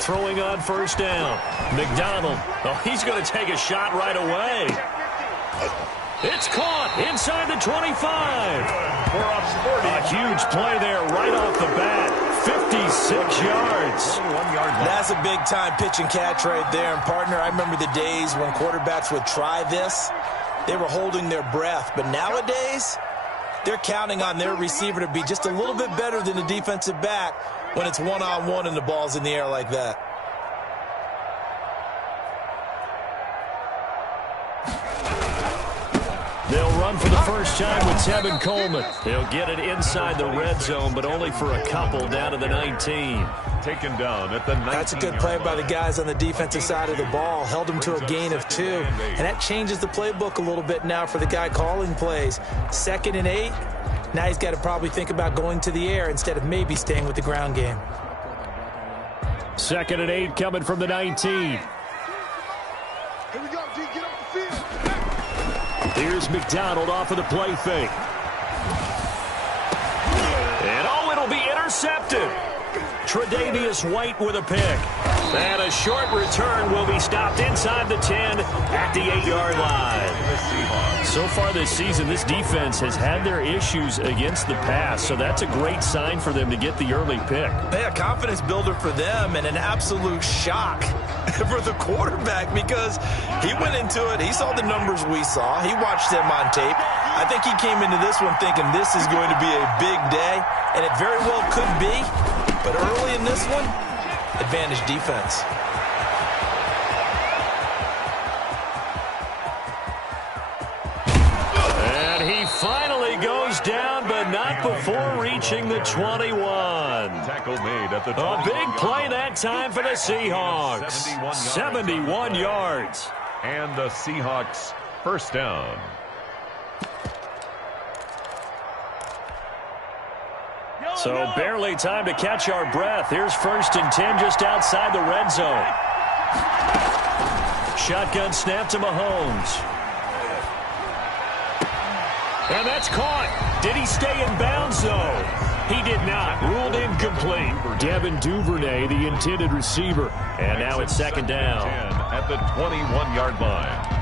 Throwing on first down. McDonald. Oh, he's going to take a shot right away. It's caught inside the 25. A huge play there right off the bat. 56 yards. That's a big-time pitch and catch right there. And, partner, I remember the days when quarterbacks would try this. They were holding their breath. But nowadays, they're counting on their receiver to be just a little bit better than the defensive back when it's one-on-one and the ball's in the air like that. They'll run for the first time with Tevin Coleman. They'll get it inside the red zone, but only for a couple down to the 19. Taken down at the 19. That's a good play by the guys on the defensive side of the ball. Held them to a gain of 2. And that changes the playbook a little bit now for the guy calling plays. 2nd and 8. Now he's got to probably think about going to the air instead of maybe staying with the ground game. 2nd and 8 coming from the 19. Here we go, G. Get off the field. Here's McDonald off of the play fake. And oh, it'll be intercepted. Tre'Davious White with a pick. And a short return will be stopped inside the 10 at the 8-yard line. So far this season, this defense has had their issues against the pass, so that's a great sign for them to get the early pick. Yeah, confidence builder for them and an absolute shock for the quarterback because he went into it. He saw the numbers we saw. He watched them on tape. I think he came into this one thinking this is going to be a big day, and it very well could be. But early in this one, advantage defense. And he finally goes down, but not before reaching the 21. Tackle made at the 21. A big play that time for the Seahawks. 71 yards. And the Seahawks first down. So barely time to catch our breath. Here's 1st and 10 just outside the red zone. Shotgun snap to Mahomes. And that's caught. Did he stay in bounds, though? He did not. Ruled incomplete. Devin Duvernay, the intended receiver. And now it's 2nd down. At the 21-yard line.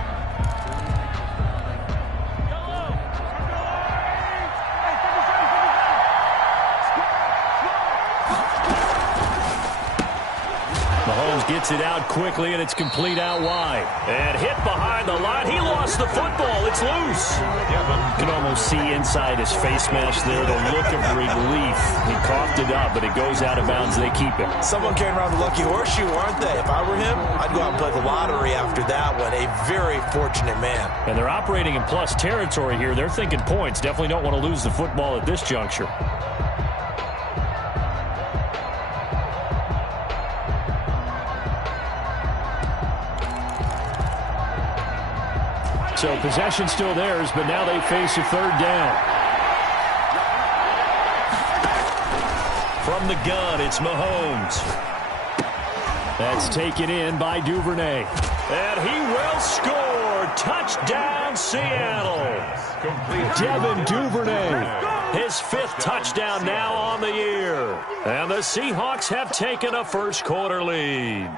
Mahomes gets it out quickly, and it's complete out wide. And hit behind the line. He lost the football. It's loose. You can almost see inside his face mask there the look of relief. He coughed it up, but it goes out of bounds. They keep it. Someone carrying around the lucky horseshoe, aren't they? If I were him, I'd go out and play the lottery after that one. A very fortunate man. And they're operating in plus territory here. They're thinking points. Definitely don't want to lose the football at this juncture. So possession still theirs, but now they face a 3rd down. From the gun, it's Mahomes. That's taken in by Duvernay. And he will score. Touchdown, Seattle. Devin Duvernay. His 5th touchdown now on the year. And the Seahawks have taken a first-quarter lead.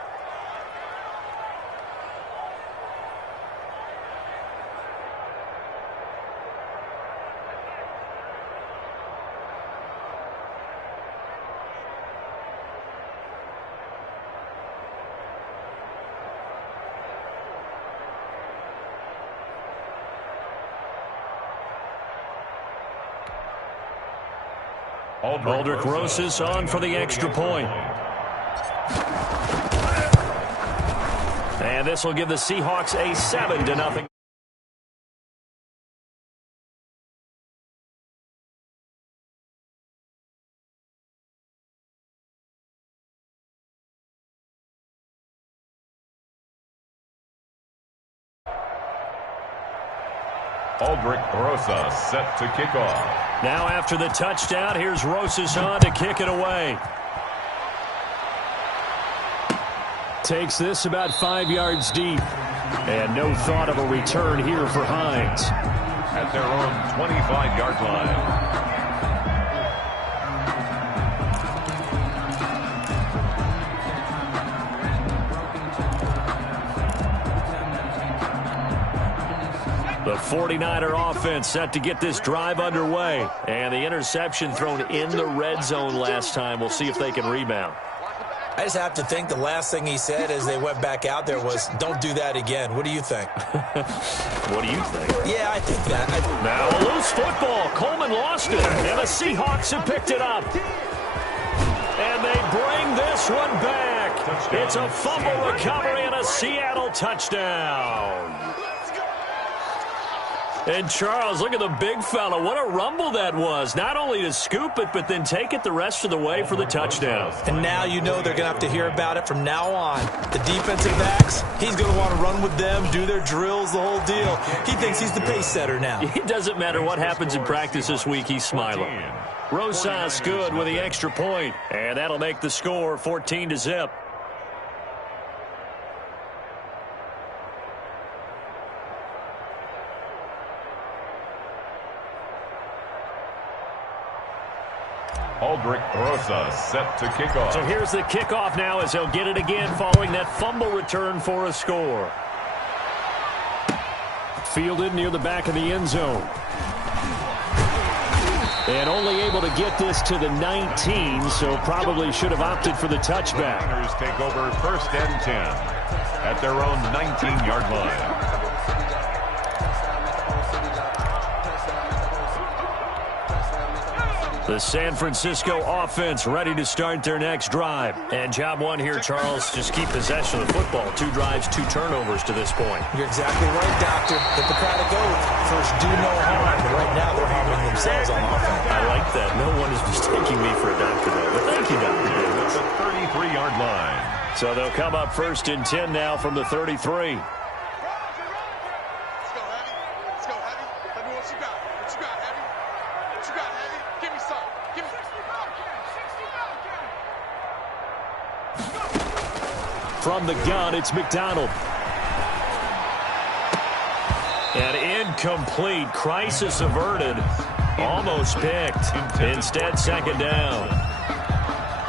Aldrich Rosas on for the extra point. And this will give the Seahawks a 7-0. Aldrich Rosas set to kick off. Now after the touchdown, here's Rosas on to kick it away. Takes this about 5 yards deep. And no thought of a return here for Hines. At their own 25-yard line. 49er offense set to get this drive underway. And the interception thrown in the red zone last time. We'll see if they can rebound. I just have to think the last thing he said as they went back out there was, don't do that again. What do you think? What do you think? Yeah, I think that. Now a loose football. Coleman lost it, and the Seahawks have picked it up. And they bring this one back. It's a fumble recovery and a Seattle touchdown. And Charles, look at the big fella. What a rumble that was. Not only to scoop it, but then take it the rest of the way for the touchdown. And now you know they're going to have to hear about it from now on. The defensive backs, he's going to want to run with them, do their drills, the whole deal. He thinks he's the pace setter now. It doesn't matter what happens in practice this week, he's smiling. Rosas good with the extra point, and that'll make the score 14-0. Aldrich Rosas set to kick off. So here's the kickoff now as he'll get it again following that fumble return for a score. Fielded near the back of the end zone. And only able to get this to the 19, so probably should have opted for the touchback. Niners take over 1st and 10 at their own 19-yard line. The San Francisco offense ready to start their next drive. And job one here, Charles, just keep possession of the football. 2 drives, 2 turnovers to this point. You're exactly right, Doctor. Hippocratic oath. First, do no harm. But right now, they're harming themselves on offense. I like that. No one is mistaking me for a doctor, though. But thank you, Dr. Davis. The 33-yard line. So they'll come up 1st and 10 now from the 33. From the gun, it's McDonald. And incomplete. Crisis averted. Almost picked. Instead, 2nd down.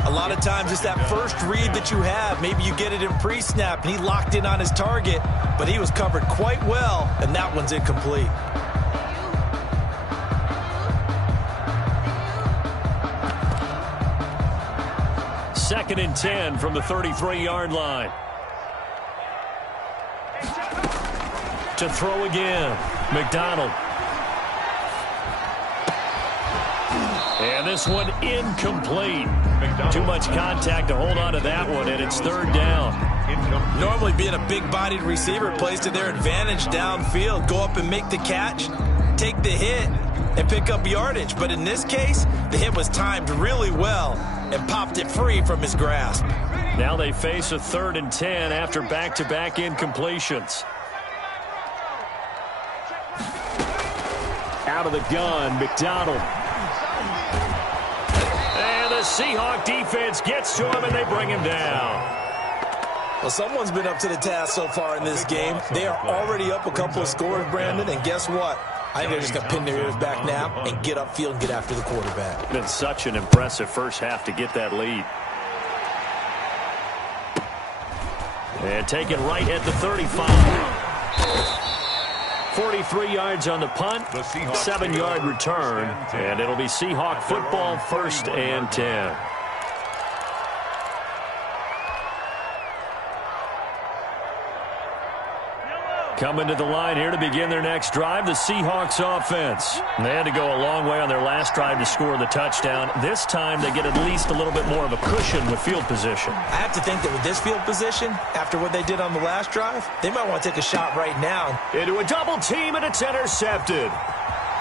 A lot of times it's that first read that you have. Maybe you get it in pre-snap, and he locked in on his target, but he was covered quite well, and that one's incomplete. Second and 10 from the 33-yard line. To throw again, McDonald. And this one incomplete. Too much contact to hold on to that one, and it's 3rd down. Normally being a big-bodied receiver plays to their advantage downfield. Go up and make the catch, take the hit, and pick up yardage. But in this case, the hit was timed really well and popped it free from his grasp. Now they face a 3rd and 10 after back-to-back incompletions. Out of the gun, McDonald. And the Seahawk defense gets to him, and they bring him down. Well, someone's been up to the task so far in this game. They are already up a couple of scores, Brandon, and guess what? I think they're just going to pin their ears back now and get upfield and get after the quarterback. Been such an impressive first half to get that lead. And take it right at the 35. 43 yards on the punt, 7-yard return, and it'll be Seahawk football 1st and 10. Coming to the line here to begin their next drive, the Seahawks offense. They had to go a long way on their last drive to score the touchdown. This time they get at least a little bit more of a cushion with field position. I have to think that with this field position, after what they did on the last drive, they might want to take a shot right now. Into a double team, and it's intercepted.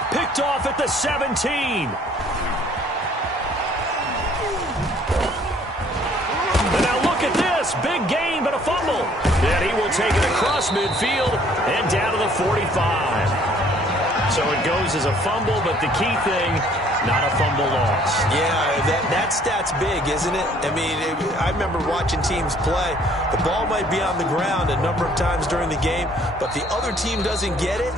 Picked off at the 17. And now look at this. Big gain, but a fumble. And he will take it across midfield and down to the 45. So it goes as a fumble, but the key thing, not a fumble loss. Yeah, that stat's big, isn't it? I mean, I remember watching teams play. The ball might be on the ground a number of times during the game, but the other team doesn't get it.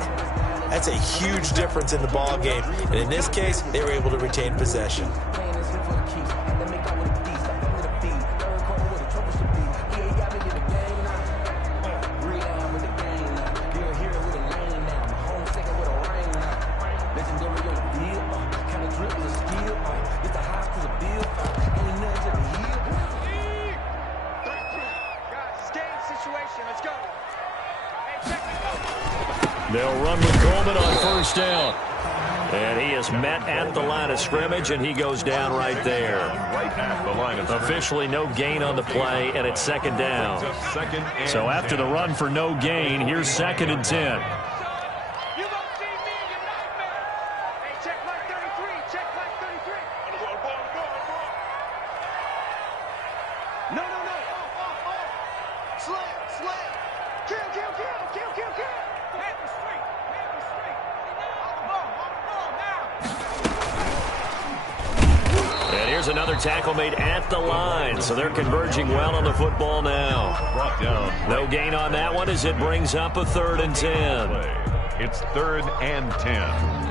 That's a huge difference in the ball game. And in this case, they were able to retain possession. They'll run with Coleman on first down. And he is met at the line of scrimmage, and he goes down right there. Right at the line of scrimmage. Officially no gain on the play, and it's second down. So after the run for no gain, here's 2nd and 10. Another tackle made at the line, so they're converging well on the football now. Brought down. No gain on that one as it brings up a 3rd and 10. It's 3rd and 10.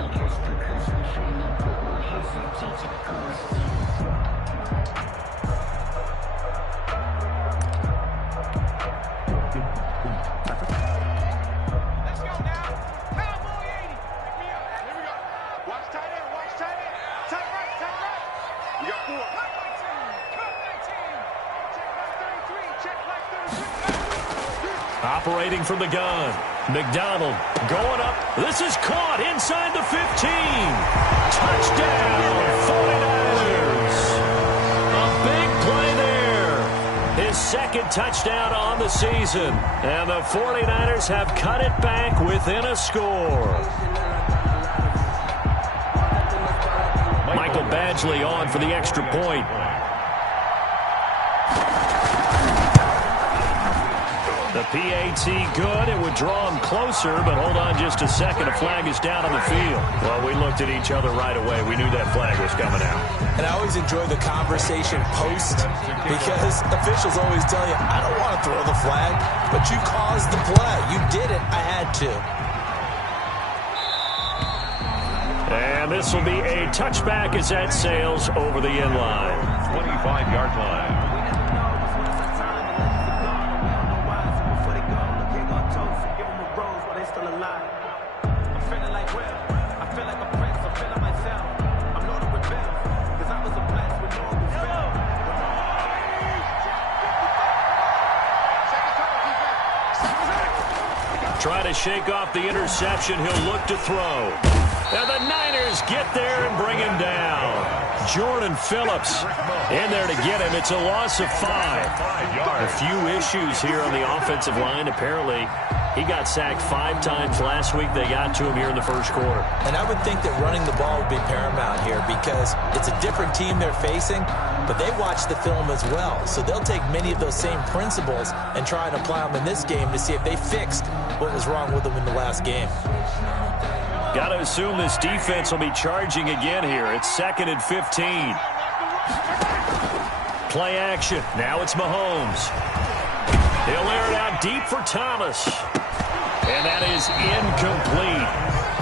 Operating from the gun. McDonald going up. This is caught inside the 15. Touchdown, 49ers. A big play there. His 2nd touchdown on the season. And the 49ers have cut it back within a score. Michael Badgley on for the extra point. The PAT good. It would draw him closer, but hold on just a second. A flag is down on the field. Well, we looked at each other right away. We knew that flag was coming out. And I always enjoy the conversation post because officials always tell you, I don't want to throw the flag, but you caused the play. You did it. I had to. And this will be a touchback as that sails over the end line. 25-yard line. Try to shake off the interception. He'll look to throw. And the Niners get there and bring him down. Jordan Phillips in there to get him. It's a loss of 5. A few issues here on the offensive line. Apparently, he got sacked 5 times last week. They got to him here in the first quarter. And I would think that running the ball would be paramount here because it's a different team they're facing, but they watch the film as well. So they'll take many of those same principles and try and apply them in this game to see if they fixed what was wrong with them in the last game. Got to assume this defense will be charging again here. It's 2nd and 15. Play action. Now it's Mahomes. He'll air it out deep for Thomas. And that is incomplete.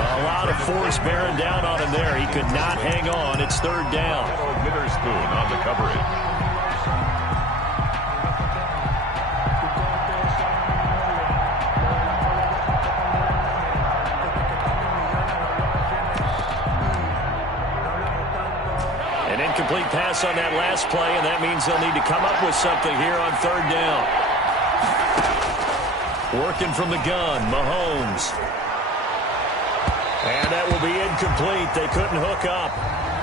A lot of force bearing down on him there. He could not hang on. It's 3rd down. Witherspoon on the coverage. An incomplete pass on that last play, and that means they'll need to come up with something here on 3rd down. Working from the gun, Mahomes. And that will be incomplete. They couldn't hook up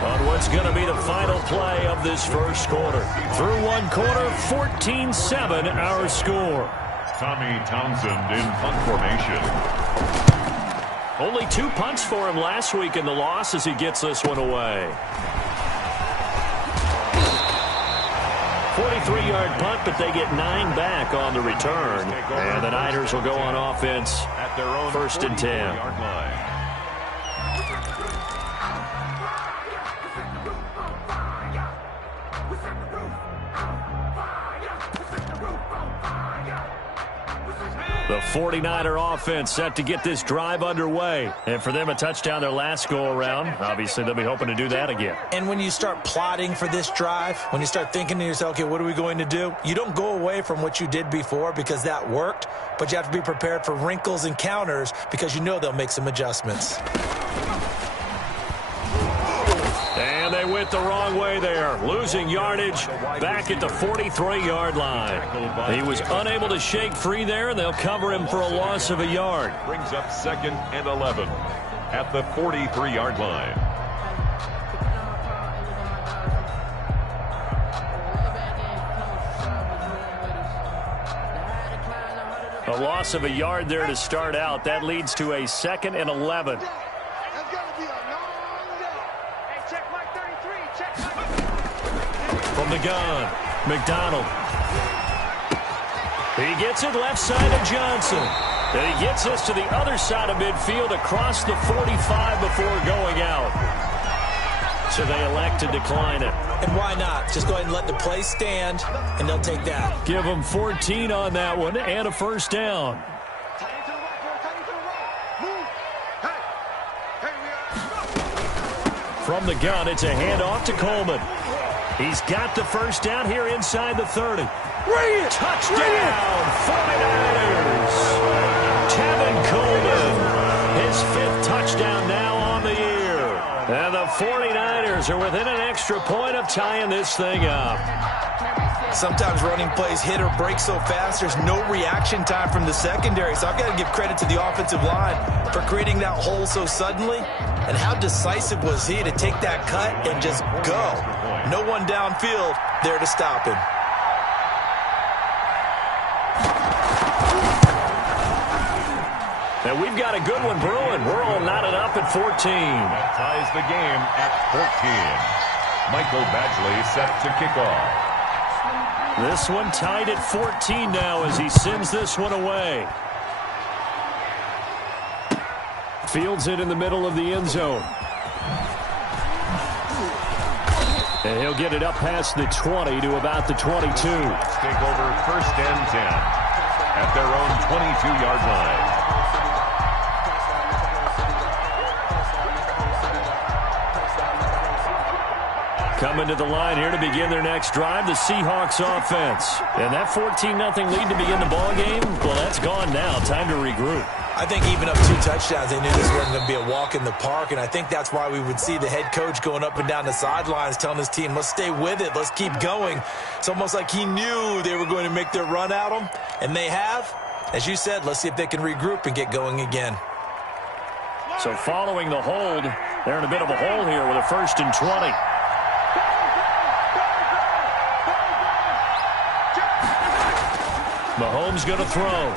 on what's going to be the final play of this first quarter. Through one quarter, 14-7 our score. Tommy Townsend in punt formation. Only 2 punts for him last week in the loss as he gets this one away. 43-yard punt, but they get 9 back on the return. And the Niners will go on offense At their own 1st and 10. yard line. The 49er offense set to get this drive underway. And for them, a touchdown their last go-around. Obviously, they'll be hoping to do that again. And when you start plotting for this drive, when you start thinking to yourself, okay, what are we going to do? You don't go away from what you did before because that worked, but you have to be prepared for wrinkles and counters because you know they'll make some adjustments. And they went the wrong way there. Losing yardage back at the 43-yard line. He was unable to shake free there, and they'll cover him for a loss of a yard. Brings up 2nd and 11 at the 43-yard line. A loss of a yard there to start out. That leads to a 2nd and 11. From the gun, McDonald. He gets it left side of Johnson. And he gets this to the other side of midfield across the 45 before going out. So they elect to decline it. And why not? Just go ahead and let the play stand, and they'll take that. Give them 14 on that one and a first down. From the gun, it's a handoff to Coleman. He's got the first down here inside the 30. Touchdown, 49ers. Tevin Coleman, his 5th touchdown now on the year. And the 49ers are within an extra point of tying this thing up. Sometimes running plays hit or break so fast, there's no reaction time from the secondary. So I've got to give credit to the offensive line for creating that hole so suddenly. And how decisive was he to take that cut and just go? No one downfield there to stop him. And we've got a good one brewing. We're all knotted up at 14. That ties the game at 14. Michael Badgley set to kick off. This one tied at 14 now as he sends this one away. Fields it in the middle of the end zone. And he'll get it up past the 20 to about the 22. Take over 1st and 10 at their own 22-yard line. Coming to the line here to begin their next drive, the Seahawks offense. And that 14-0 lead to begin the ball game, well, that's gone now. Time to regroup. I think even up 2 touchdowns, they knew this wasn't going to be a walk in the park, and I think that's why we would see the head coach going up and down the sidelines telling his team, let's stay with it, let's keep going. It's almost like he knew they were going to make their run at him, and they have. As you said, let's see if they can regroup and get going again. So following the hold, they're in a bit of a hole here with a 1st and 20. Mahomes going to throw.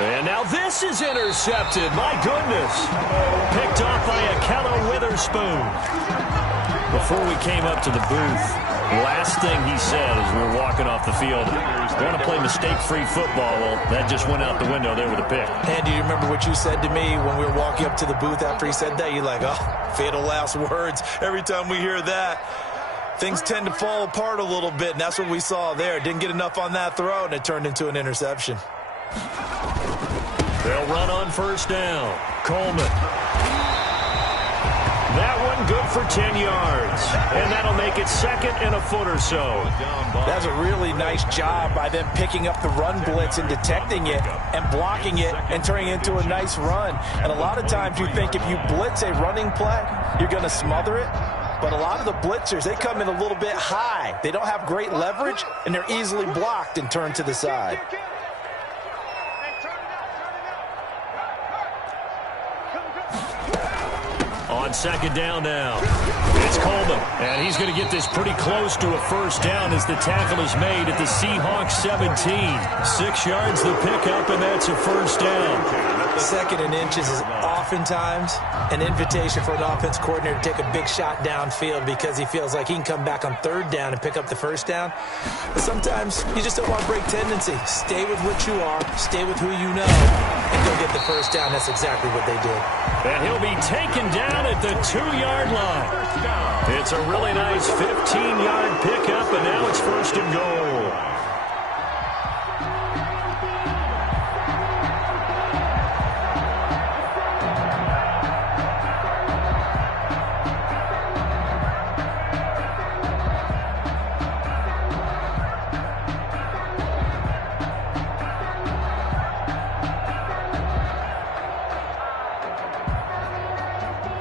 And now this is intercepted. My goodness. Picked off by Akello Witherspoon. Before we came up to the booth, last thing he said as we were walking off the field, want to play mistake-free football. Well, that just went out the window there with a pick. And do you remember what you said to me when we were walking up to the booth after he said that? You're like, oh, fatal last words. Every time we hear that, things tend to fall apart a little bit, and that's what we saw there. Didn't get enough on that throw, and it turned into an interception. They'll run on 1st down. Coleman. That one good for 10 yards. And that'll make it 2nd and a foot or so. That's a really nice job by them picking up the run blitz and detecting it and blocking it and turning it into a nice run. And a lot of times you think if you blitz a running play, you're going to smother it. But a lot of the blitzers, they come in a little bit high. They don't have great leverage, and they're easily blocked and turned to the side. On 2nd down now, it's Coleman, and he's going to get this pretty close to a 1st down as the tackle is made at the Seahawks 17. 6 yards the pickup, and that's a 1st down. 2nd and inches is oftentimes an invitation for an offense coordinator to take a big shot downfield because he feels like he can come back on 3rd down and pick up the 1st down. But sometimes you just don't want to break tendency. Stay with what you are, stay with who you know, and go get the 1st down. That's exactly what they did. And he'll be taken down at the 2-yard line. It's a really nice 15-yard pickup, and now it's 1st and goal.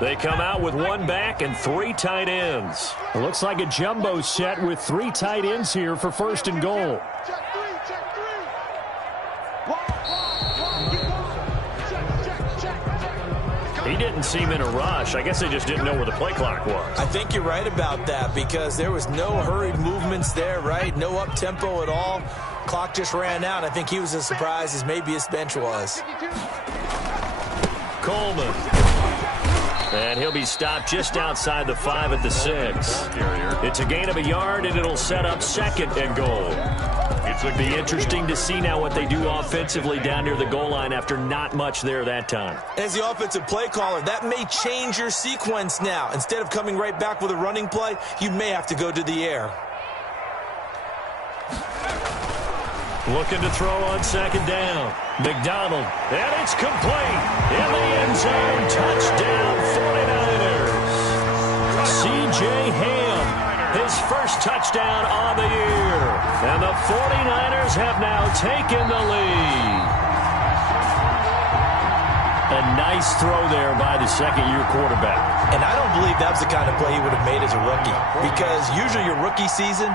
They come out with one back and 3 tight ends. It looks like a jumbo set with 3 tight ends here for first and goal. Check three. He didn't seem in a rush. I guess they just didn't know where the play clock was. I think you're right about that because there was no hurried movements there, right? No up-tempo at all. Clock just ran out. I think he was as surprised as maybe his bench was. Coleman. And he'll be stopped just outside the 5 at the 6. It's a gain of a yard, and it'll set up second and goal. It'll be interesting to see now what they do offensively down near the goal line after not much there that time. As the offensive play caller, that may change your sequence now. Instead of coming right back with a running play, you may have to go to the air. Looking to throw on second down. McDonald, and it's complete. In the end zone, touchdown 49ers. C.J. Ham, his first touchdown on the year. And the 49ers have now taken the lead. A nice throw there by the second-year quarterback. And I don't believe that was the kind of play he would have made as a rookie. Because usually your rookie season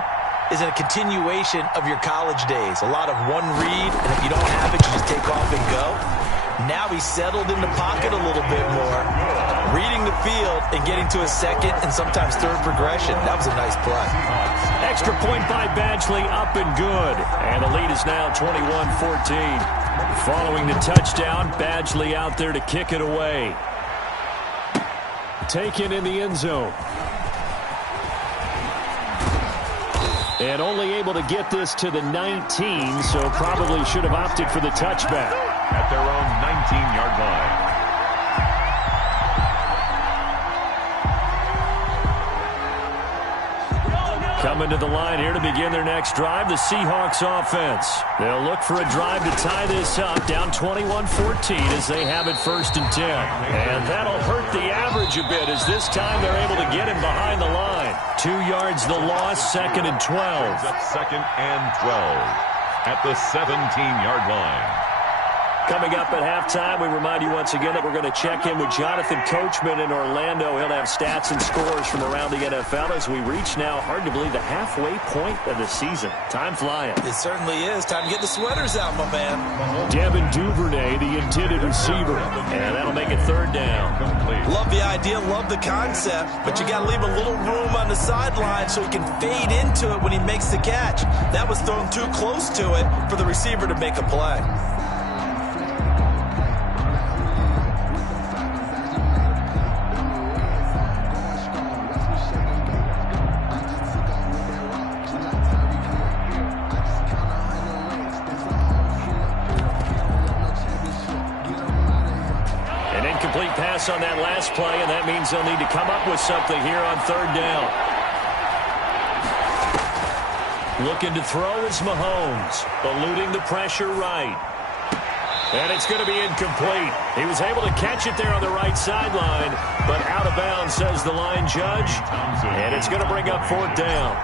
is a continuation of your college days. A lot of one read, and if you don't have it, you just take off and go. Now he's settled in the pocket a little bit more, reading the field and getting to a second and sometimes third progression. That was a nice play. Extra point by Badgley, up and good. And the lead is now 21-14. Following the touchdown, Badgley out there to kick it away. Taken in the end zone. And only able to get this to the 19, so probably should have opted for the touchback. At their own 19-yard line. Coming to the line here to begin their next drive, the Seahawks offense. They'll look for a drive to tie this up, down 21-14 as they have it first and 10. And that'll hurt the average a bit as this time they're able to get him behind the line. 2 yards the loss, second and 12. Up second and 12 at the 17-yard line. Coming up at halftime, we remind you once again that we're going to check in with Jonathan Coachman in Orlando. He'll have stats and scores from around the NFL as we reach now, hard to believe, the halfway point of the season. Time flying. It certainly is. Time to get the sweaters out, my man. Devin Duvernay, the intended receiver. And that'll make it third down. Love the idea, love the concept, but you got to leave a little room on the sideline so he can fade into it when he makes the catch. That was thrown too close to it for the receiver to make a play. Pass on that last play, and that means they'll need to come up with something here on third down. Looking to throw is Mahomes, eluding the pressure right. And it's going to be incomplete. He was able to catch it there on the right sideline, but out of bounds, says the line judge. And it's going to bring up fourth down.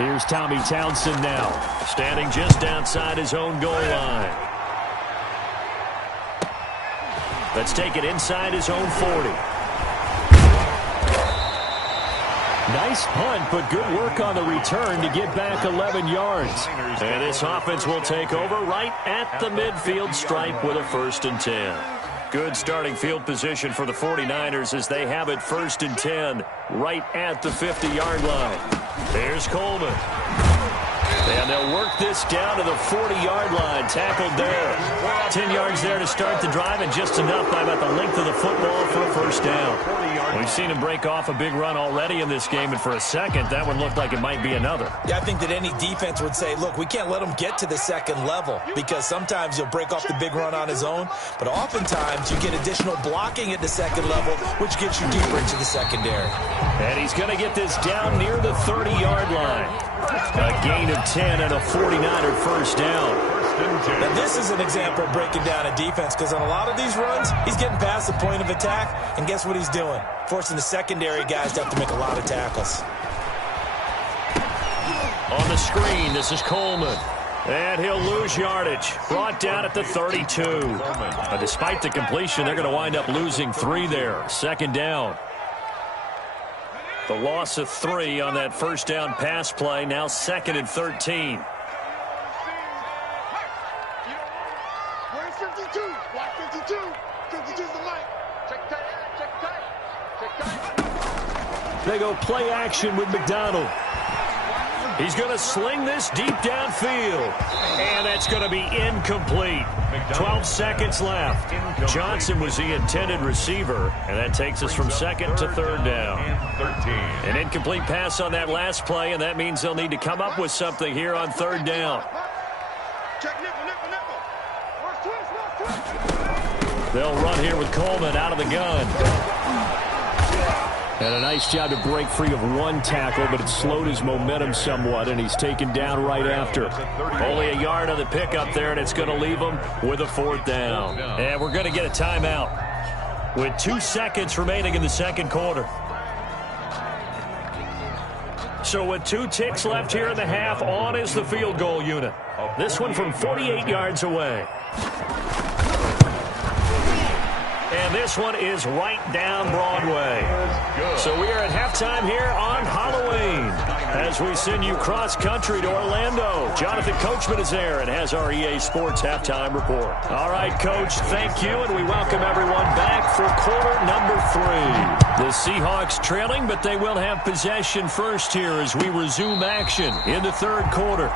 Here's Tommy Townsend now, standing just outside his own goal line. Let's take it inside his own 40. Nice punt, but good work on the return to get back 11 yards. And this offense will take over right at the midfield stripe with a first and 10. Good starting field position for the 49ers as they have it first and 10 right at the 50-yard line. There's Coleman. And they'll work this down to the 40-yard line. Tackled there. 10 yards there to start the drive, and just enough by about the length of the football for a first down. We've seen him break off a big run already in this game, and for a second, that one looked like it might be another. Yeah, I think that any defense would say, look, we can't let him get to the second level because sometimes he'll break off the big run on his own, but oftentimes you get additional blocking at the second level, which gets you deeper into the secondary. And he's going to get this down near the 30-yard line. A gain of 10 and a 49er first down. Now, this is an example of breaking down a defense because on a lot of these runs, he's getting past the point of attack, and guess what he's doing? Forcing the secondary guys to have to make a lot of tackles. On the screen, this is Coleman. And he'll lose yardage. Brought down at the 32. Despite the completion, they're going to wind up losing 3 there. Second down. The loss of 3 on that first down pass play. Now 2nd and 13. Where's 52? Block 52. 52's the light. Check tight. Check tight. Check tight. They go play action with McDonald. He's going to sling this deep downfield. And that's going to be incomplete. 12 seconds left. Johnson was the intended receiver. And that takes us from 2nd to 3rd down. An incomplete pass on that last play, and that means they'll need to come up with something here on 3rd down. They'll run here with Coleman out of the gun. And a nice job to break free of one tackle, but it slowed his momentum somewhat, and he's taken down right after. Only a yard on the pickup there, and it's going to leave him with a 4th down. And we're going to get a timeout with 2 seconds remaining in the 2nd quarter. So with 2 ticks left here in the half, on is the field goal unit. This one from 48 yards away. And this one is right down Broadway. So we are at halftime here on Halloween as we send you cross-country to Orlando. Jonathan Coachman is there and has our EA Sports halftime report. All right, Coach, thank you, and we welcome everyone back for quarter number 3. The Seahawks trailing, but they will have possession first here as we resume action in the 3rd quarter.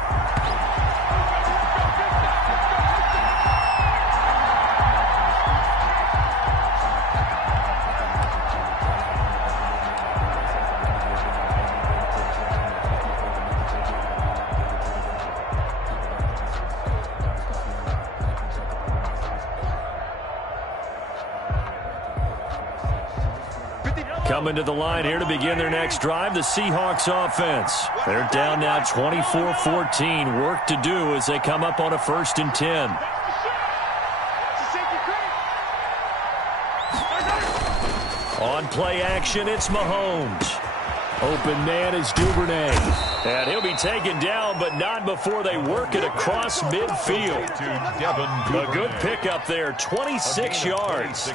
Coming to the line here to begin their next drive, the Seahawks offense. They're down now 24-14. Work to do as they come up on a 1st and 10. On play action, it's Mahomes. Open man is Duvernay. And he'll be taken down, but not before they work it across midfield. A good pickup there, 26 yards.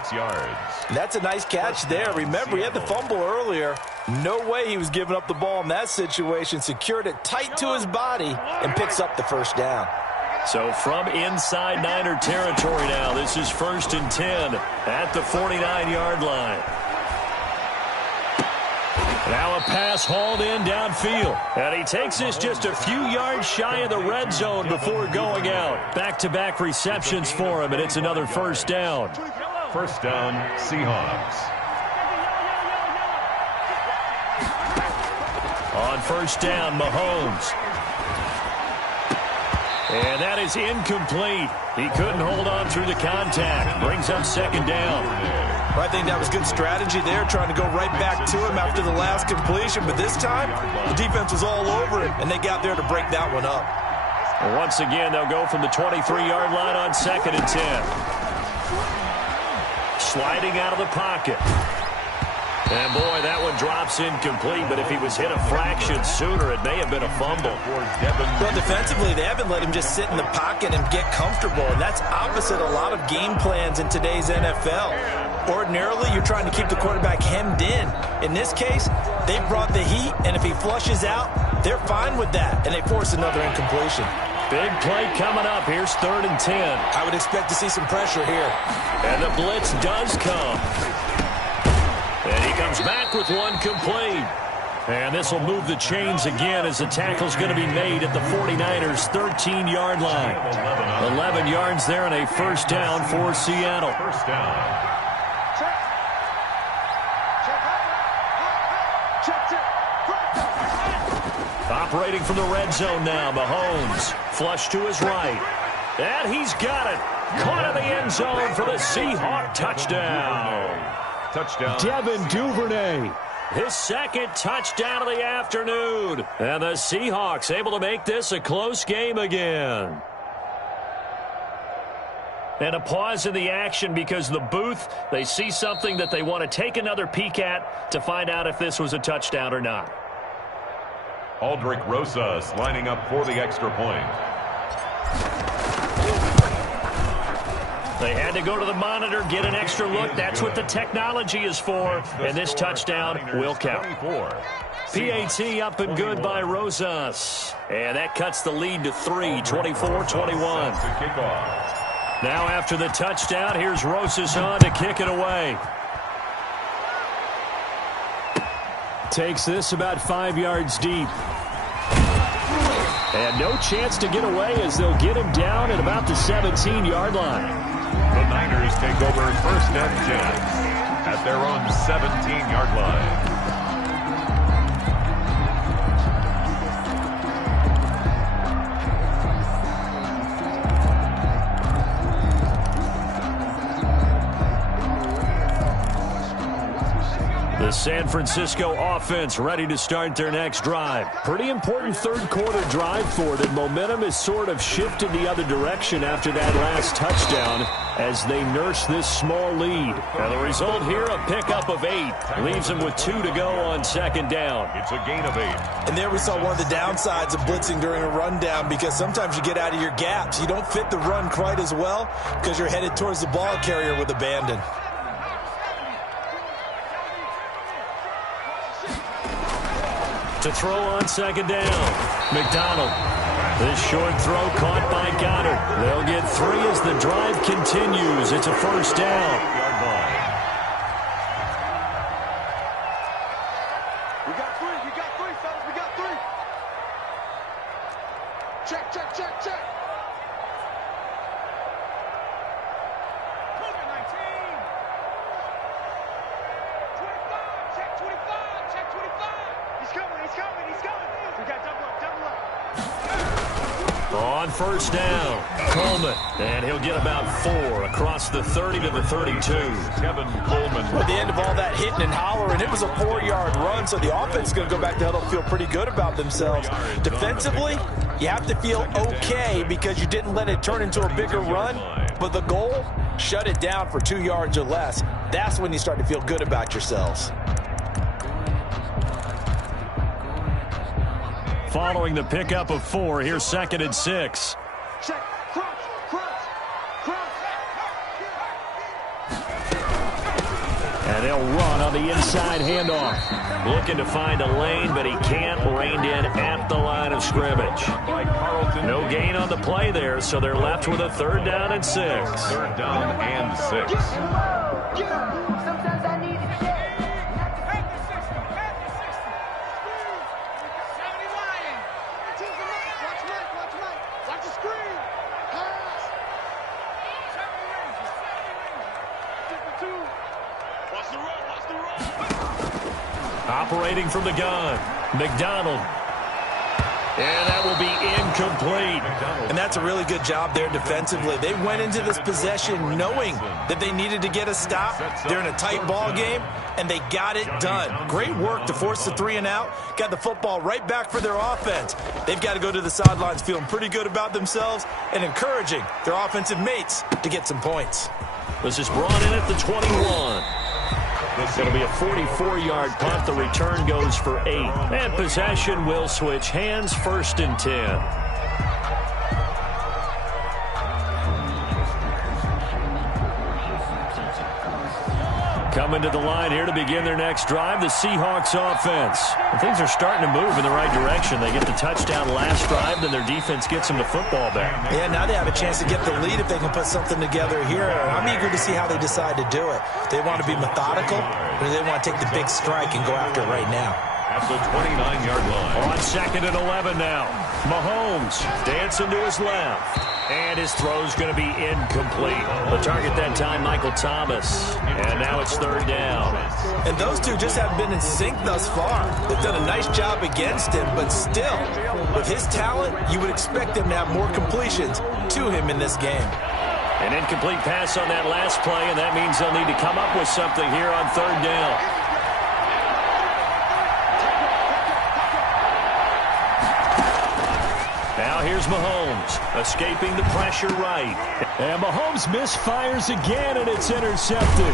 That's a nice catch there. Remember, he had the fumble earlier. No way he was giving up the ball in that situation. Secured it tight to his body and picks up the 1st down. So from inside Niner territory now, this is 1st and 10 at the 49-yard line. Now a pass hauled in downfield. And he takes this just a few yards shy of the red zone before going out. Back-to-back receptions for him, and it's another 1st down. 1st down, Seahawks. On 1st down, Mahomes. And that is incomplete. He couldn't hold on through the contact. Brings up 2nd down. I think that was good strategy there, trying to go right back to him after the last completion. But this time, the defense was all over him, and they got there to break that one up. Well, once again, they'll go from the 23-yard line on 2nd and 10. Sliding out of the pocket. And, boy, that one drops incomplete, but if he was hit a fraction sooner, it may have been a fumble. Well, defensively, they haven't let him just sit in the pocket and get comfortable, and that's opposite a lot of game plans in today's NFL. Ordinarily, you're trying to keep the quarterback hemmed in. In this case, they brought the heat, and if he flushes out, they're fine with that, and they force another incompletion. Big play coming up. Here's 3rd and 10. I would expect to see some pressure here. And the blitz does come. And he comes back with one complete. And this will move the chains again as the tackle's going to be made at the 49ers' 13-yard line. 11 yards there and a 1st down for Seattle. 1st down. Operating from the red zone now, Mahomes. Flush to his right. And he's got it. Caught in the end zone for the Seahawk touchdown. Touchdown. Devin Duvernay. His 2nd touchdown of the afternoon. And the Seahawks able to make this a close game again. And a pause in the action because the booth, they see something that they want to take another peek at to find out if this was a touchdown or not. Aldrick Rosas lining up for the extra point. They had to go to the monitor, get an extra look. That's what the technology is for, and this touchdown will count. PAT up and good by Rosas. And that cuts the lead to 3, 24-21. Now after the touchdown, here's Rosas on to kick it away. Takes this about 5 yards deep. And no chance to get away as they'll get him down at about the 17-yard line. The Niners take over 1st and 10 at their own 17-yard line. The San Francisco offense ready to start their next drive. Pretty important third-quarter drive for them. Momentum has sort of shifted the other direction after that last touchdown as they nurse this small lead. Now the result here, a pickup of 8. Leaves them with 2 to go on 2nd down. It's a gain of 8. And there we saw one of the downsides of blitzing during a rundown because sometimes you get out of your gaps. You don't fit the run quite as well because you're headed towards the ball carrier with abandon. To throw on 2nd down. McDonald. This short throw caught by Goddard. They'll get 3 as the drive continues. It's a 1st down. We got 3, fellas. We got 3. Check. On 1st down, Coleman, and he'll get about 4 across the 30 to the 32. Kevin Coleman. At the end of all that hitting and hollering, it was a 4-yard run, so the offense is going to go back to huddle, feel pretty good about themselves. Defensively, you have to feel okay because you didn't let it turn into a bigger run, but the goal, shut it down for 2 yards or less. That's when you start to feel good about yourselves. Following the pickup of 4, here's 2nd and 6. Check. Crunch. And they'll run on the inside handoff. Looking to find a lane, but he can't. Reined in at the line of scrimmage. No gain on the play there, so they're left with a 3rd down and 6. 3rd down and 6. Sometimes I need to get. Watch the screen. Pass. 52. Watch the run. Operating from the gun, McDonald. And that will be incomplete. And that's a really good job there defensively. They went into this possession knowing that they needed to get a stop. They're in a tight ball game, and they got it done. Great work to force the 3 and out. Got the football right back for their offense. They've got to go to the sidelines feeling pretty good about themselves and encouraging their offensive mates to get some points. This is brought in at the 21. It'll be a 44-yard punt. The return goes for 8. And possession will switch hands, 1st and 10. Coming to the line here to begin their next drive, the Seahawks offense. And things are starting to move in the right direction. They get the touchdown last drive, then their defense gets them the football back. Yeah, now they have a chance to get the lead if they can put something together here. I'm eager to see how they decide to do it. They want to be methodical, or they want to take the big strike and go after it right now. At the 29-yard line. On 2nd and 11 now. Mahomes dancing to his left. And his throw's going to be incomplete. The target that time, Michael Thomas. And now it's 3rd down. And those two just haven't been in sync thus far. They've done a nice job against him, but still, with his talent, you would expect them to have more completions to him in this game. An incomplete pass on that last play, and that means they'll need to come up with something here on 3rd down. Now here's Mahomes, escaping the pressure right. And Mahomes misfires again, and it's intercepted.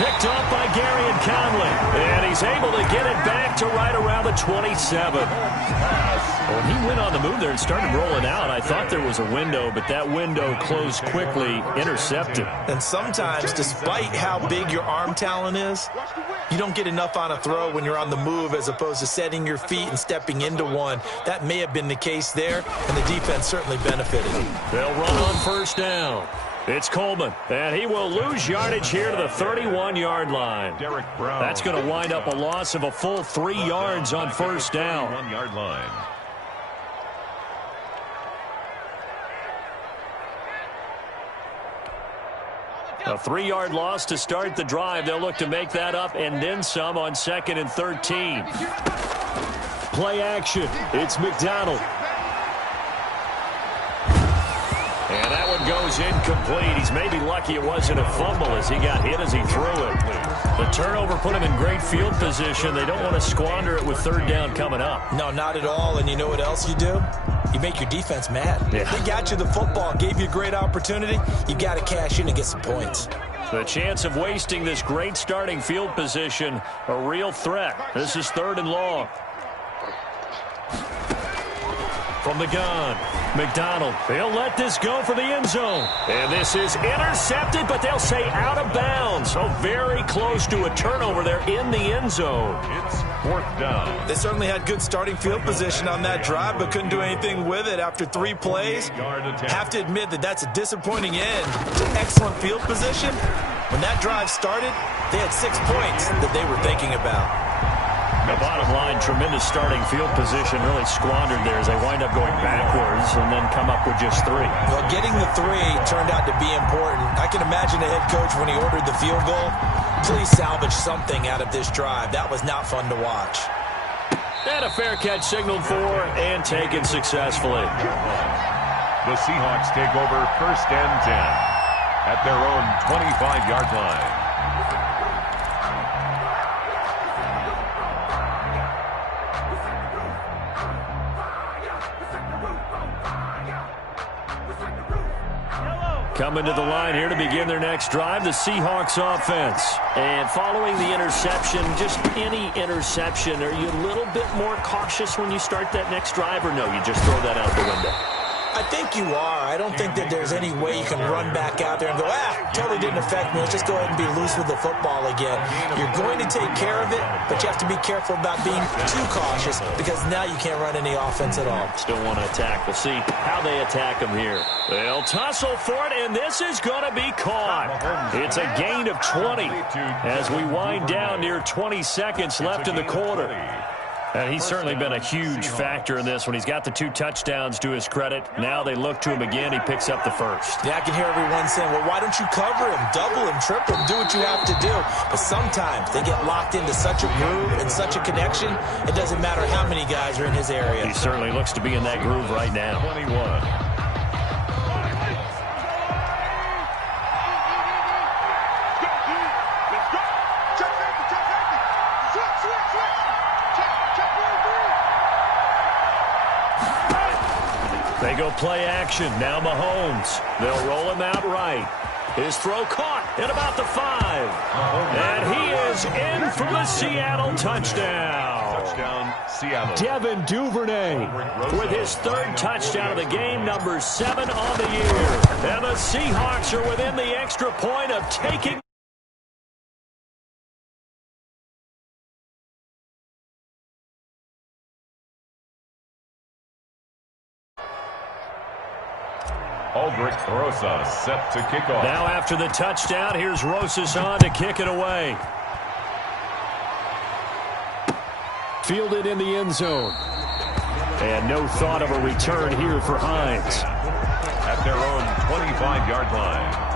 Picked off by Gary and Conley. And he's able to get it back to right around the 27. When he went on the move there and started rolling out, I thought there was a window, but that window closed quickly, intercepted. And sometimes, despite how big your arm talent is, you don't get enough on a throw when you're on the move as opposed to setting your feet and stepping into one. That may have been the case there, and the defense certainly benefited. They'll run on first down. It's Coleman, and he will lose yardage here to the 31-yard line. That's going to wind up a loss of a full 3 yards on first down. 1-yard line. A 3-yard loss to start the drive. They'll look to make that up and then some on 2nd and 13. Play action. It's McDonald. And that one goes incomplete. He's maybe lucky it wasn't a fumble as he got hit as he threw it. The turnover put him in great field position. They don't want to squander it with 3rd down coming up. No, not at all. And you know what else you do? You make your defense mad. Yeah. They got you the football, gave you a great opportunity. You got to cash in and get some points. The chance of wasting this great starting field position, a real threat. This is 3rd and long. From the gun, McDonald. They'll let this go for the end zone. And this is intercepted, but they'll say out of bounds. So very close to a turnover there in the end zone. It's 4th down. They certainly had good starting field position on that drive, but couldn't do anything with it after 3 plays. Have to admit that that's a disappointing end to excellent field position. When that drive started, they had 6 points that they were thinking about. The bottom line, tremendous starting field position, really squandered there as they wind up going backwards and then come up with just 3. Well, getting the 3 turned out to be important. I can imagine the head coach when he ordered the field goal. Please salvage something out of this drive. That was not fun to watch. And a fair catch signaled for and taken successfully. The Seahawks take over 1st and 10 at their own 25-yard line. Coming to the line here to begin their next drive, the Seahawks offense. And following the interception, just any interception, are you a little bit more cautious when you start that next drive, or no, you just throw that out the window? I think you are. I don't think that there's any way you can run back out there and go, totally didn't affect me. Let's just go ahead and be loose with the football again. You're going to take care of it, but you have to be careful about being too cautious because now you can't run any offense at all. Still want to attack. We'll see how they attack them here. They'll tussle for it, and this is going to be caught. It's a gain of 20 as we wind down near 20 seconds left in the quarter. And he's certainly been a huge factor in this when he's got the 2 touchdowns to his credit. Now they look to him again. He picks up the 1st. Yeah, I can hear everyone saying, well, why don't you cover him, double him, triple him, do what you have to do. But sometimes they get locked into such a groove and such a connection, it doesn't matter how many guys are in his area. He certainly looks to be in that groove right now. 21. They go play action. Now Mahomes. They'll roll him out right. His throw caught at about the 5. And he is in for the Seattle touchdown. Touchdown, Seattle. Devin Duvernay with his 3rd touchdown of the game, number 7 on the year. And the Seahawks are within the extra point of taking. Aldrich Rosas set to kick off. Now after the touchdown, here's Rosas on to kick it away. Fielded in the end zone. And no thought of a return here for Hines. At their own 25-yard line.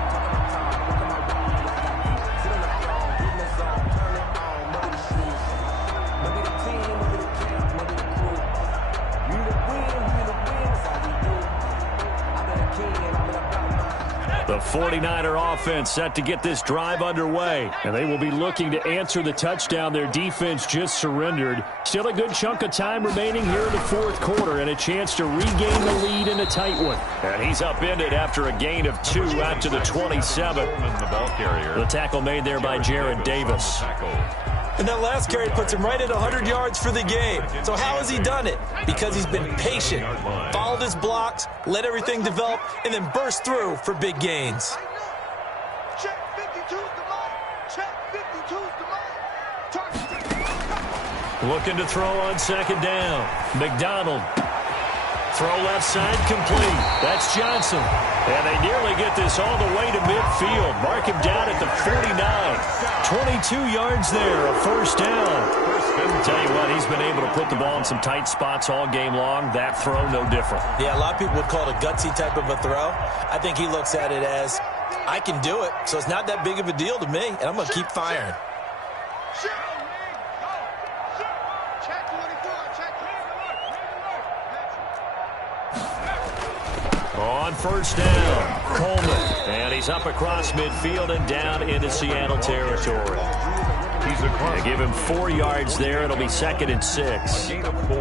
The 49er offense set to get this drive underway, and they will be looking to answer the touchdown their defense just surrendered. Still a good chunk of time remaining here in the 4th quarter and a chance to regain the lead in a tight one. And he's upended after a gain of 2 out to the 27. The ball carrier. The tackle made there by Jared Davis. And that last carry puts him right at 100 yards for the game. So how has he done it? Because he's been patient, followed his blocks, let everything develop, and then burst through for big gains. Check 52's the line. Check 52's the line. Looking to throw on second down. McDonald. Throw left side complete. That's Johnson. And they nearly get this all the way to midfield. Mark him down at the 49. 22 yards there, a first down. Tell you what, he's been able to put the ball in some tight spots all game long. That throw, no different. Yeah, a lot of people would call it a gutsy type of a throw. I think he looks at it as, I can do it, so it's not that big of a deal to me, and I'm going to keep firing. On first down, Coleman. And he's up across midfield and down into Seattle territory. They give him 4 yards there. It'll be 2nd and 6.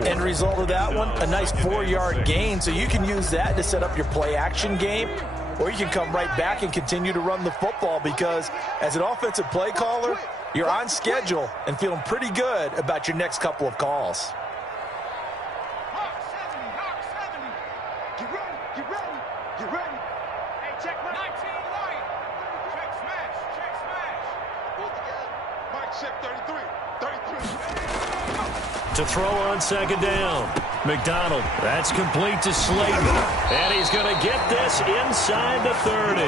End result of that one, a nice 4-yard gain. So you can use that to set up your play-action game, or you can come right back and continue to run the football because as an offensive play caller, you're on schedule and feeling pretty good about your next couple of calls. To throw on second down. McDonald, that's complete to Slayton. And he's going to get this inside the 30.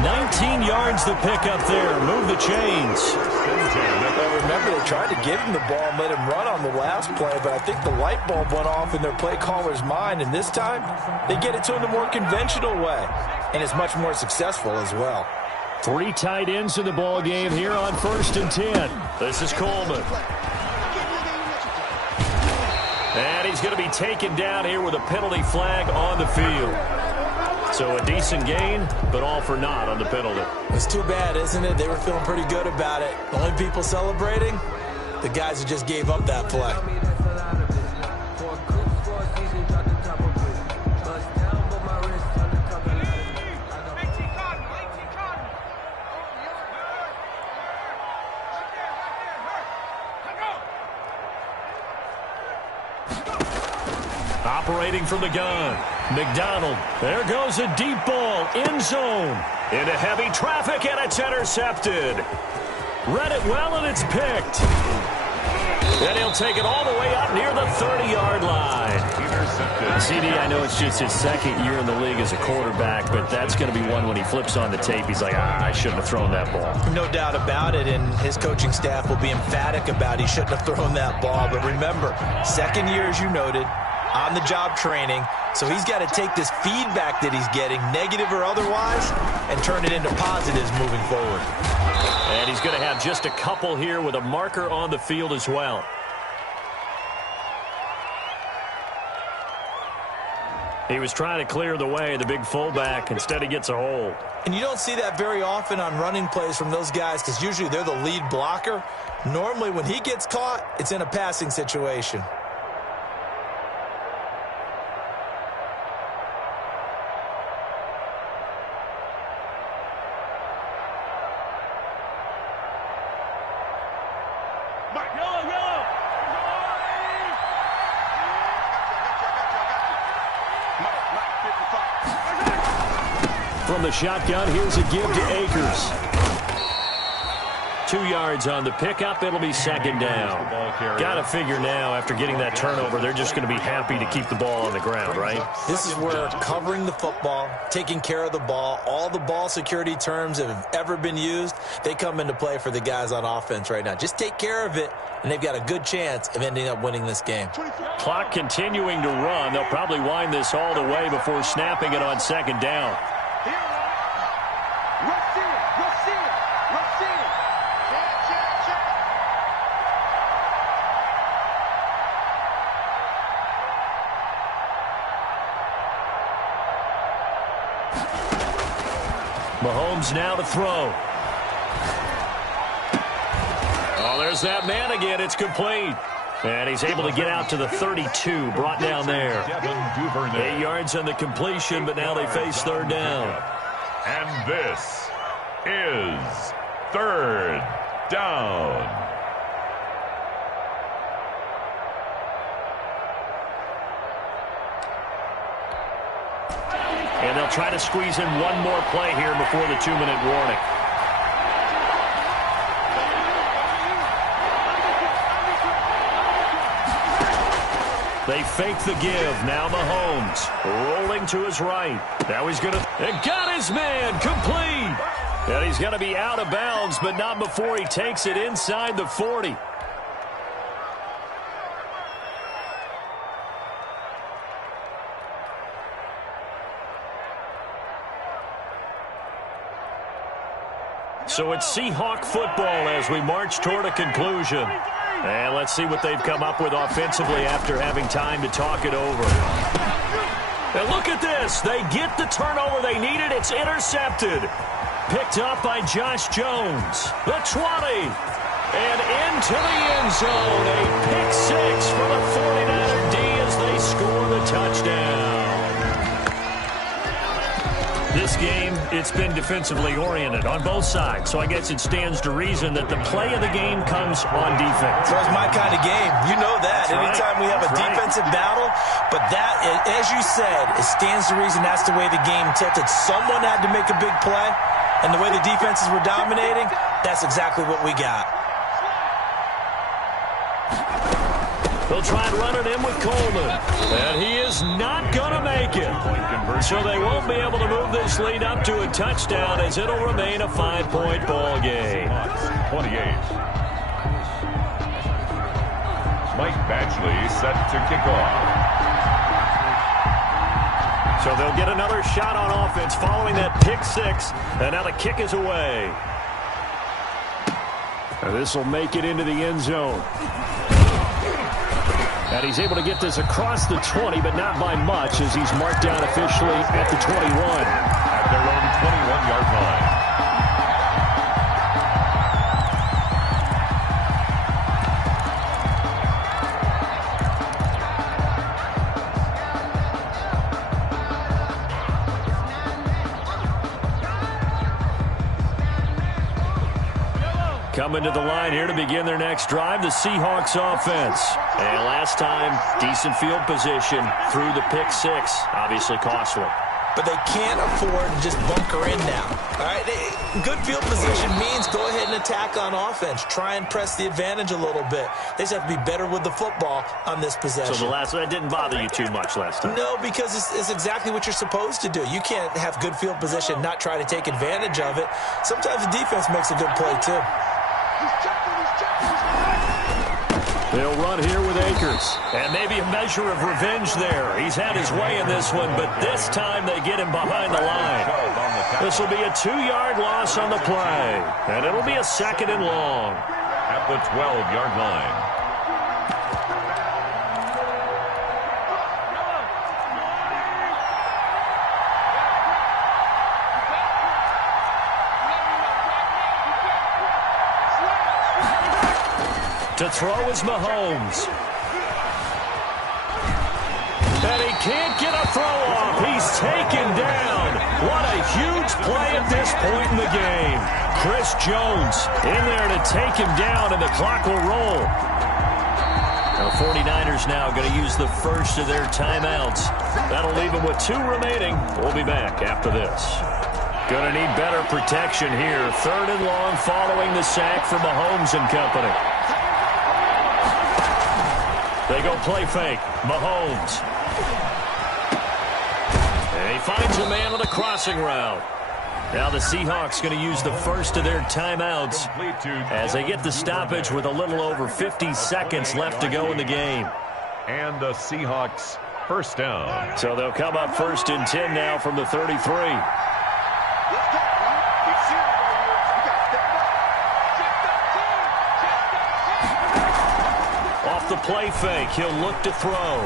19 yards the pickup there. Move the chains. Well, remember, they tried to give him the ball and let him run on the last play, but I think the light bulb went off in their play caller's mind, and this time they get it to him the more conventional way, and it's much more successful as well. 3 tight ends in the ball game here on 1st and 10. This is Coleman. And he's going to be taken down here with a penalty flag on the field. So a decent gain, but all for naught on the penalty. It's too bad, isn't it? They were feeling pretty good about it. The only people celebrating, the guys who just gave up that play. Operating from the gun, McDonald. There goes a deep ball, end zone. Into heavy traffic, and it's intercepted. Read it well, and it's picked. And he'll take it all the way up near the 30-yard line. CD, I know it's just his 2nd year in the league as a quarterback, but that's going to be one when he flips on the tape. He's like, I shouldn't have thrown that ball. No doubt about it, and his coaching staff will be emphatic about he shouldn't have thrown that ball. But remember, 2nd year, as you noted, on-the-job training, so he's got to take this feedback that he's getting, negative or otherwise, and turn it into positives moving forward. And he's going to have just a couple here with a marker on the field as well. He was trying to clear the way, the big fullback. Instead, he gets a hold. And you don't see that very often on running plays from those guys because usually they're the lead blocker. Normally, when he gets caught, it's in a passing situation. From the shotgun, here's a give to Akers. 2 yards on the pickup. It'll be 2nd down. Got to figure now, after getting that turnover, they're just going to be happy to keep the ball on the ground, right? This is where covering the football, taking care of the ball, all the ball security terms that have ever been used, they come into play for the guys on offense right now. Just take care of it, and they've got a good chance of ending up winning this game. Clock continuing to run. They'll probably wind this all the way before snapping it on 2nd down. Mahomes now to throw. Oh, there's that man again. It's complete. And he's able to get out to the 32, brought down there. 8 yards on the completion, but now they face 3rd down. And this is 3rd down. And they'll try to squeeze in one more play here before the 2-minute warning. They fake the give. Now Mahomes rolling to his right. Now he's going to... And got his man complete. And he's going to be out of bounds, but not before he takes it inside the 40. So it's Seahawk football as we march toward a conclusion. And let's see what they've come up with offensively after having time to talk it over. And look at this. They get the turnover they needed. It's intercepted. Picked up by Josh Jones. The 20. And into the end zone. A pick six for the 49er D as they score the touchdown. This game, it's been defensively oriented on both sides, so I guess it stands to reason that the play of the game comes on defense. So it's my kind of game. You know that. Anytime we have a defensive battle, but that, as you said, it stands to reason that's the way the game tilted. Someone had to make a big play, and the way the defenses were dominating, that's exactly what we got. They'll try and run it in with Coleman. And he is not going to make it. So they won't be able to move this lead up to a touchdown as it'll remain a 5-point ball game. 28. Mike Badgley set to kick off. So they'll get another shot on offense following that pick six. And now the kick is away. And this will make it into the end zone. And he's able to get this across the 20, but not by much as he's marked down officially at the 21. At their own 21-yard line. Coming to the line here to begin their next drive, the Seahawks offense. And last time, decent field position through the pick six. Obviously costly. But they can't afford to just bunker in now. All right, good field position means go ahead and attack on offense. Try and press the advantage a little bit. They just have to be better with the football on this possession. So that didn't bother you too much last time? No, because it's exactly what you're supposed to do. You can't have good field position, not try to take advantage of it. Sometimes the defense makes a good play too. They'll run here with Akers. And maybe a measure of revenge there. He's had his way in this one, but this time they get him behind the line. This will be a 2-yard loss on the play. And it'll be a 2nd and long. At the 12-yard line. To throw is Mahomes. And he can't get a throw off. He's taken down. What a huge play at this point in the game. Chris Jones in there to take him down, and the clock will roll. The 49ers now going to use the first of their timeouts. That'll leave them with 2 remaining. We'll be back after this. Going to need better protection here. 3rd and long following the sack from Mahomes and company. They go play fake. Mahomes. And he finds a man on the crossing route. Now the Seahawks going to use the first of their timeouts as they get the stoppage with a little over 50 seconds left to go in the game. And the Seahawks first down. So they'll come up 1st and 10 now from the 33. The play fake. He'll look to throw.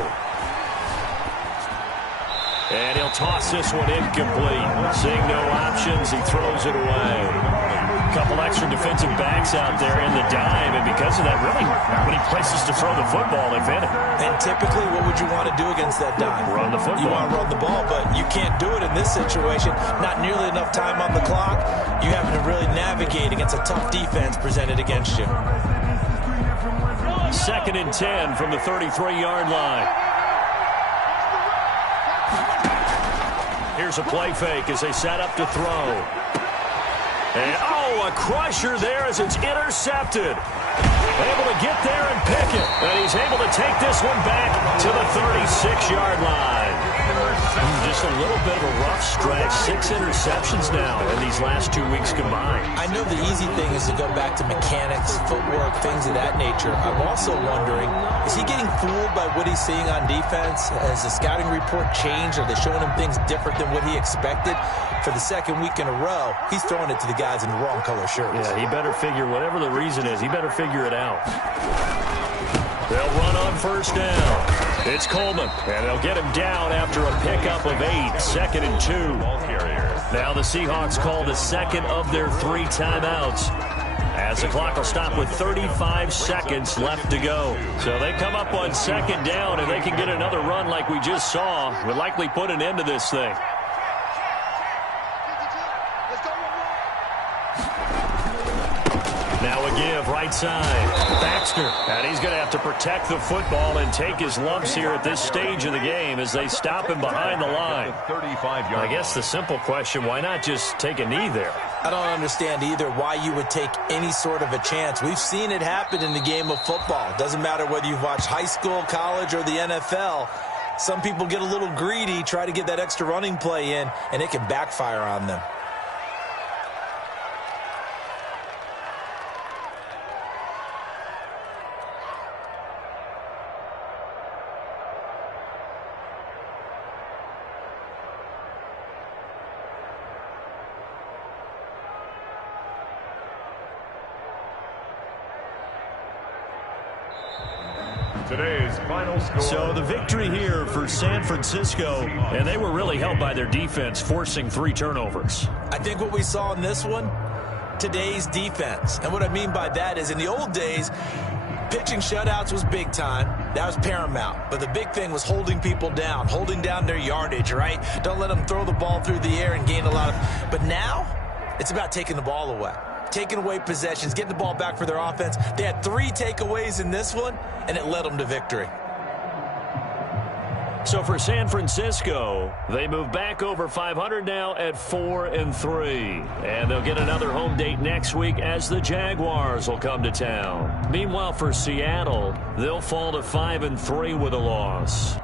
And he'll toss this one incomplete. Seeing no options, he throws it away. A couple extra defensive backs out there in the dime, and because of that, really not many places to throw the football, if any. And typically, what would you want to do against that dime? Run the football. You want to run the ball, but you can't do it in this situation. Not nearly enough time on the clock. You having to really navigate against a tough defense presented against you. 2nd and 10 from the 33-yard line. Here's a play fake as they set up to throw. And, a crusher there as it's intercepted. Able to get there and pick it. And he's able to take this one back to the 36-yard line. Just a little bit of a rough stretch. 6 interceptions now in these last 2 weeks combined. I know the easy thing is to go back to mechanics, footwork, things of that nature. I'm also wondering, is he getting fooled by what he's seeing on defense? Has the scouting report changed? Are they showing him things different than what he expected? For the second week in a row, he's throwing it to the guys in the wrong color shirts. Yeah, he better figure, whatever the reason is, he better figure it out. They'll run on first down. It's Coleman, and they'll get him down after a pickup of 8, 2nd and 2. Now the Seahawks call the second of their 3 timeouts, as the clock will stop with 35 seconds left to go. So they come up on 2nd down, and they can get another run like we just saw. Would likely put an end to this thing. Now a give, right side. Baxter, and he's going to have to protect the football and take his lumps here at this stage of the game as they stop him behind the line. I guess the simple question, why not just take a knee there? I don't understand either why you would take any sort of a chance. We've seen it happen in the game of football. It doesn't matter whether you've watched high school, college, or the NFL. Some people get a little greedy, try to get that extra running play in, and it can backfire on them. Today's final score. So the victory here for San Francisco, and they were really helped by their defense, forcing 3 turnovers. I think what we saw in this one, today's defense. And what I mean by that is in the old days, pitching shutouts was big time. That was paramount. But the big thing was holding people down, holding down their yardage, right? Don't let them throw the ball through the air and gain a lot of... But now, it's about taking the ball away. Taking away possessions, getting the ball back for their offense. They had 3 takeaways in this one, and it led them to victory. So for San Francisco, they move back over 500 now at 4-3. And they'll get another home date next week as the Jaguars will come to town. Meanwhile, for Seattle, they'll fall to 5-3 with a loss.